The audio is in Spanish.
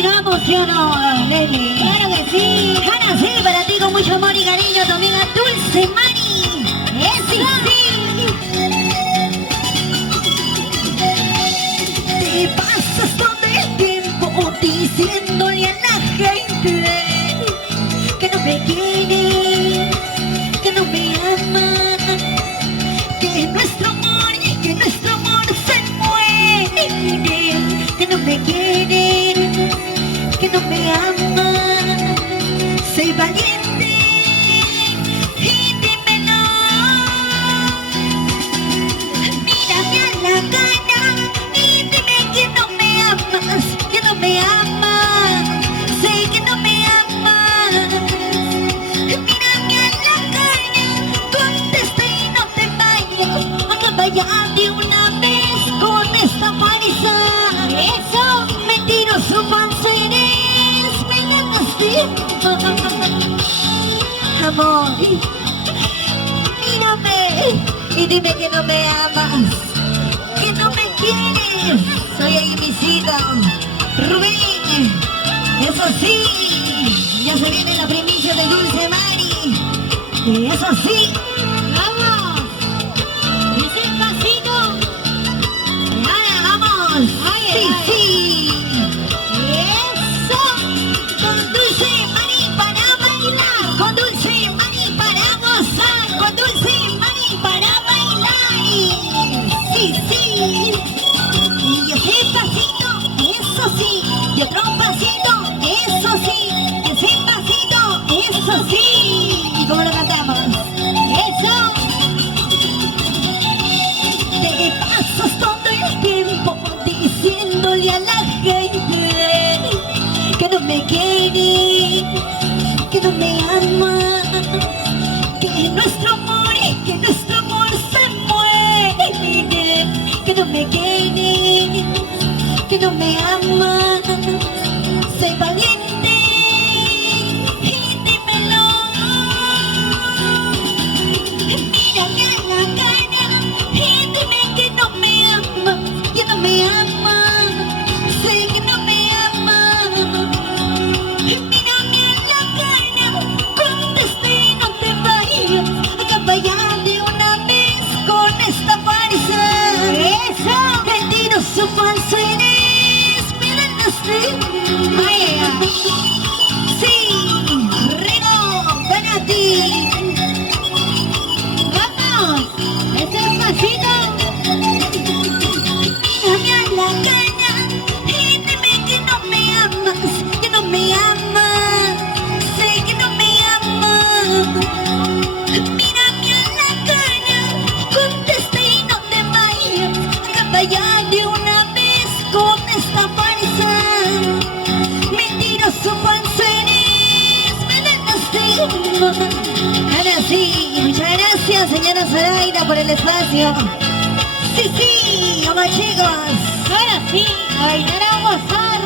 tiramos, ¿sí o no, Leslie? Claro que sí. Hanna, sí, para ti con mucho amor y cariño, tu amiga Dulce Mari. Sí, sí. Te pasas todo el tiempo diciéndole a la gente que no me quiere, que no me ama, que nuestro amor se muere, que no me quiere, que no me ama. Sé valiente y dímelo. Mírame a la cara y dime que no me amas, que no me amas. Sé que no me amas. Mírame a la cara, contesta y no te vayas. Acaba ya de una vez con esta paliza. Eso, mentiroso falso eres, me ganaste. Amor, mírame y dime que no me amas, que no me quieres. Soy ahí, misito Rubén. Eso sí, ya se viene la primicia de Dulce Mari. Eso sí, Vamos. Despacito. ahora vamos. Ay, Sí, ay. sí. Eso, con Dulce Mari para bailar, con Dulce Mari para gozar, con Dulce Mari para bailar. Sí, sí. Y ese pasito, eso sí. Y otro pasito, eso sí. Y ese pasito, eso sí. ¿Y cómo lo cantamos? Eso. Te pasas todo el tiempo diciéndole a la gente que no me quiere, que no me ama, que nuestro amor se muere, que no me quiere, que no me ama. Sé valiente y dímelo. Mírame a la cara y dime que no me ama, que no me ama. Sé que no me ama. Mírame a la cara, contesta y no te vayas. Acaba ya de una vez con esta farsa. Eso, mentiroso falso eres, me ganaste. Ay, ay, ay. Sí, Reno, para ti. Vamos. Despacito. Mírame a la cara y dime que no me amas, que no me amas. Sé que no me amas. Mírame a la cara, contesta y no te vayas. Acaba ya de una vez con esta farsa. Mentiroso falso eres, me ganaste. Ahora sí, muchas gracias, señora Zoraida, por el espacio. Sí, sí, vamos chicos. Ahora sí, a bailar a gozar.